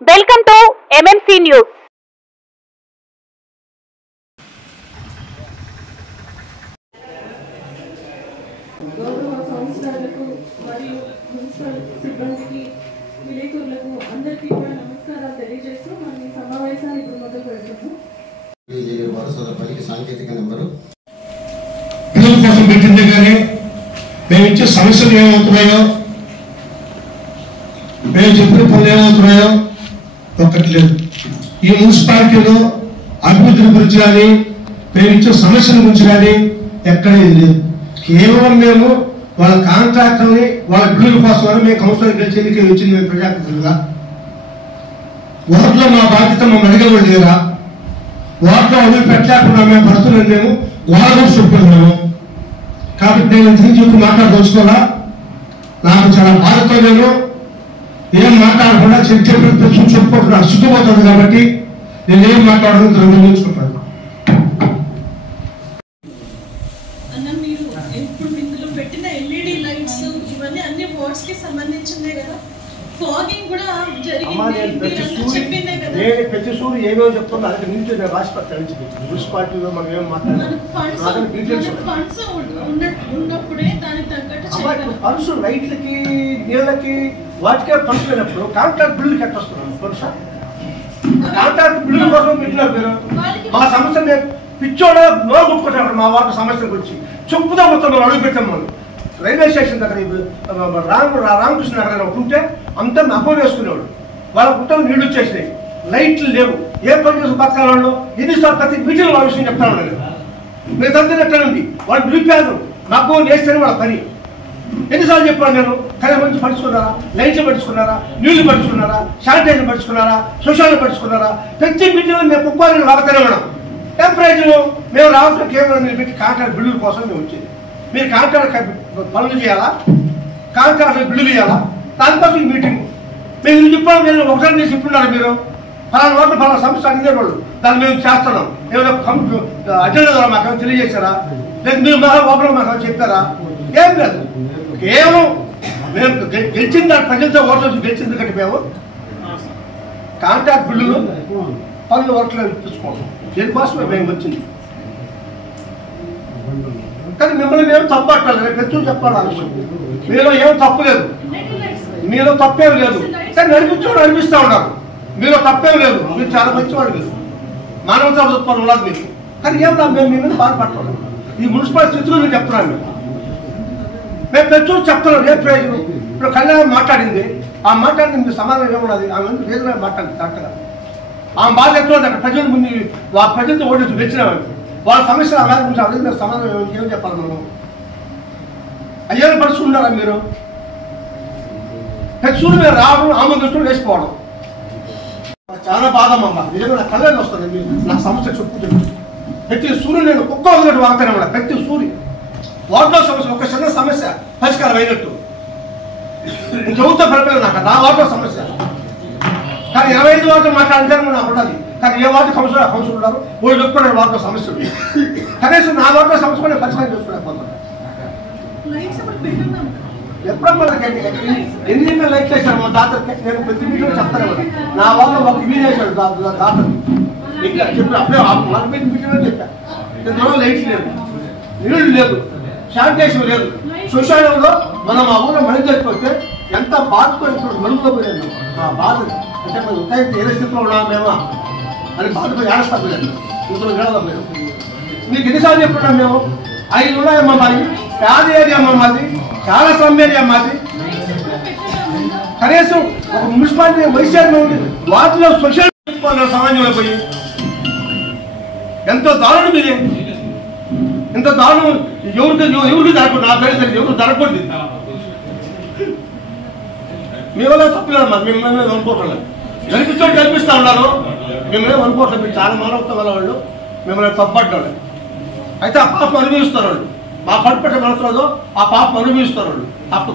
Welcome to MMC news. గౌరవ కౌన్సిలర్లకు మరియు municipal సిబ్బందికి విలేకరులకు అందరికీ కూడా నమస్కారాలు తెలియజేస్తూ మనం ఈ సమావేశాన్ని ఇప్పుడు మొదలు పెడుతున్నాము. సాంకేతిక నెంబరు పిల్లల కోసం పెట్టిందే కానీ మేము ఇచ్చే సమస్యలు ఏమవుతున్నాయో, మేము చెప్పిన పనులు ఏమవుతున్నాయో ఒక్కటి లేదు. ఈ మున్సిపాలిటీలో అభివృద్ధిని గురించి కానీ మేము ఇచ్చే సమస్యల గురించి కానీ ఎక్కడ ఇది లేదు. కేవలం మేము వాళ్ళ కాంట్రాక్టర్ని వాళ్ళ బిల్లుల కోసమని మేము కౌన్సిలర్ గెలిచి ఎన్నికలు వచ్చింది. మేము ప్రజాప్రతినిధులుగా వాటిలో మా బాధ్యత మమ్మల్ని అడిగేవాళ్ళు లేరా? వాటిలో అడుగు పెట్టలేకుండా మేము పడుతున్నాం. మేము వాళ్ళని చెప్పుకున్నాము. కాబట్టి నేను ఇంటి చెప్పి మాట్లాడదలుచుకోవాలా. నాకు చాలా బాధతో నేను ఏం మాట్లాడకుండా చెప్పుకుంటున్నాను. సిగ్గుపోతుంది కాబట్టి నేను ఏం మాట్లాడడం నిర్ణయించుకుంటాను. అన్న మీరు ఇప్పుడు ఇందులో పెట్టిన LED లైట్స్ ఇవన్నీ అన్ని వార్డ్స్ కి సంబంధించిందే కదా. ఫాగింగ్ కూడా జరిగింది చెప్పిందే కదా. ప్రతి సూరు ఏమేమి చెప్తుందో అది నుంచి రాసి మున్సిపాలిటీలో మనం ఏం మాట్లాడాలి. ఫండ్స్ ఉన్నప్పుడే దానికి తగ్గట్టు ఫండ్స్ లైట్లకి నీళ్ళకి వాటికే ఫండ్స్ లేనప్పుడు కాంట్రాక్ట్ బిల్లుకి ఎట్లా వస్తున్నాను ఫండ్స్? కాంట్రాక్ట్ బిల్లుల కోసం పెట్టినారు మీరు. మా సమస్య మేము పిచ్చోడ నో ముట్టుకుంటారు. మా వాటి సమస్య గురించి చెప్పుదా మొత్తం మనం అడుగు పెట్టాం. మనం రైల్వే స్టేషన్ దగ్గర రామకృష్ణ నగర్ ఒకటి ఉంటే అంతా అబ్బోలు వేసుకునేవాడు. వాళ్ళ కుటుంబం నీళ్లు వచ్చేసినాయి, లైట్లు లేవు. ఏ పని చేసి బతకాల వాళ్ళు ఎన్నిసార్లు ప్రతి మీటింగ్ వాళ్ళ విషయం చెప్తాను. నేను మీరు తండ్రి ఎట్లనుంది వాళ్ళు నిలిపారు. నాకు వేస్తేనే వాళ్ళ పని. ఎన్నిసార్లు చెప్పాను నేను? కళ్యాణ గురించి పడుచుకున్నారా? లైట్లు పడుచుకున్నారా? నీళ్లు పడుచుకున్నారా? శానిటైజర్ పడుచుకున్నారా? శోషాలు పడుచుకున్నారా? ప్రతి మీటింగ్ మేము కుక్కోవాలని వాగుతానే ఉన్నాం. ఏం ప్రయోజనం? మేము రావాల్సిన కేవలం నిలబెట్టి కాంట్రాక్ట్ బిల్లుల కోసం మేము వచ్చేది. మీరు కాంట్రాక్ట్ పనులు చేయాలా? కాంట్రాక్ట్ బిల్లులు ఇవ్వాలా? దానికోసం ఈ మీటింగ్ మేము చెప్పాము. మీరు ఒకసారి చేసి చెప్తున్నారు. మీరు ఫలానా వాటిలో ఫలానా సమస్య అడిగే వాళ్ళు దాన్ని మేము చేస్తున్నాం. ఏమైనా అజెండా ద్వారా మాకు తెలియజేశారా? లేదు మీరు మా ఒకరు మాకు చెప్పారా? ఏం లేదు. కేవలం మేము గెలిచిన దాని ప్రజలతో ఓట్లు గెలిచింది కంటే మేము కాంట్రాక్ట్ బిల్లులు పనులు ఓట్లు ఇప్పించుకోవడం దీనికోసమే మేము వచ్చింది. కానీ మిమ్మల్ని మేము తప్పు పట్టాలి. ప్రతి చెప్పాలి. ఆలోచన మీలో ఏం తప్పు లేదు. మీలో తప్పేం లేదు. కానీ నడిపించేవాడు నడిపిస్తూ ఉన్నారు. మీలో తప్పేం లేదు. మీరు చాలా మంచివాడు. మీరు మానవతా దృక్పథం ఉన్నది మీకు. కానీ ఏం మేము మీ మీద బాధపడతాం. ఈ మున్సిపల్ స్థితిలో నేను చెప్తున్నాను. మేము ప్రతి చెప్తున్నాం. ఏ ప్రయోజనం? ఇప్పుడు కళ్యాణ్ మాట్లాడింది. ఆ మాట్లాడింది మీకు సమాధానం ఏమున్నది? ఆమె రీజన్ మాట్లాడింది కరెక్ట్గా. ఆమె బాధ ఎట్లా ఉంది? అక్కడ ప్రజల ముందు వాళ్ళ ప్రజలతో ఓడి గెలిచినామని వాళ్ళ సమస్యలు ఆ గురించి అడిగిన సమాధానం ఏం చెప్పాలి? మనం అయ్యే పరుచుకున్నారా? మీరు ప్రతి సూర్యుడు మీరు రావడం ఆమోదిస్తూ వేసిపోవడం చాలా బాధ. అమ్మ నిజంగా నా కళ్ళని వస్తుంది. మీరు నా సమస్య చెప్పుకుంటుంది. ప్రతి సూర్యుడు నేను కుక్క వదిలినట్టు వాడతాను. కూడా ప్రతి సూర్యు వాటిలో సమస్య ఒక చిన్న సమస్య పరిష్కారం అయినట్టు ఇంకెవరితో పడిపోయింది. నాకు నా వాటిలో సమస్య. కానీ 25 వాటిలో మాట్లాడితే నాకు ఉండాలి. కానీ ఏ వాటి కౌన్సిల్ ఉన్నారు వాళ్ళు చెప్పుకున్నారు. వాటిలో సమస్య ఉంది. కనీసం నా వాటిలో సమస్య కూడా పరిష్కారం చేసుకునేకపోతున్నాను. ఎప్పుడమ్మా ఎన్ని లైట్ చేశాను మా డాక్టర్కి? నేను ప్రతి మీటింగ్ చెప్తాను. నా వాళ్ళు ఒక ఇవి చేశాడు డాక్టర్ చెప్పి అప్పుడే మీటింగ్లో చెప్పా. ఇందులో లైట్స్ లేదు, నీళ్ళు లేదు, శానిటైజేషన్ లేదు. శ్మశానంలో మనం ఆ ఊళ్ళో మణి చచ్చిపోతే ఎంత బాధతో మరుగులో పోయాను. ఆ బాధ అంటే మేము ఉదయం ఏ స్థితిలో ఉన్నాం మేమా అని బాధపడి ఏడస్తా పోయాను. ఇంట్లో ఏడదా పోయాం. మీకు ఎన్నిసార్లు చెప్పుకున్నాం? మేము 5 ఉన్నాయమ్మా. మాది పేద ఏరియా అమ్మ. మాది చాలా స్లమ్ ఏరియా. మాది కనీసం ఒక మున్సిపాలిటీ వైశాఖ ఉంది. వాటిలో సోషల్ సమాజంలో పోయి ఎంతో దారుణం. ఇది ఎంత దారుణం. ఎవరికి జరగకూడదు. నా పేరు తెలియదు. ఎవరు జరగకూడదు. మీ వల్ల తప్పలేదమ్మా. మిమ్మల్ని అనుకోవట్లేదు. కనిపించో కనిపిస్తూ ఉన్నారు. మిమ్మల్ని అనుకోవట్లేదు. మీరు చాలా మానవత్వం వల్ల వాళ్ళు మిమ్మల్ని తప్పట్టాడు. అయితే ఆ పాపం అనుభవిస్తారు వాళ్ళు. మా పడిపెట్ట మనసులో ఆ పాపం అనుభవిస్తారు వాళ్ళు. తప్పు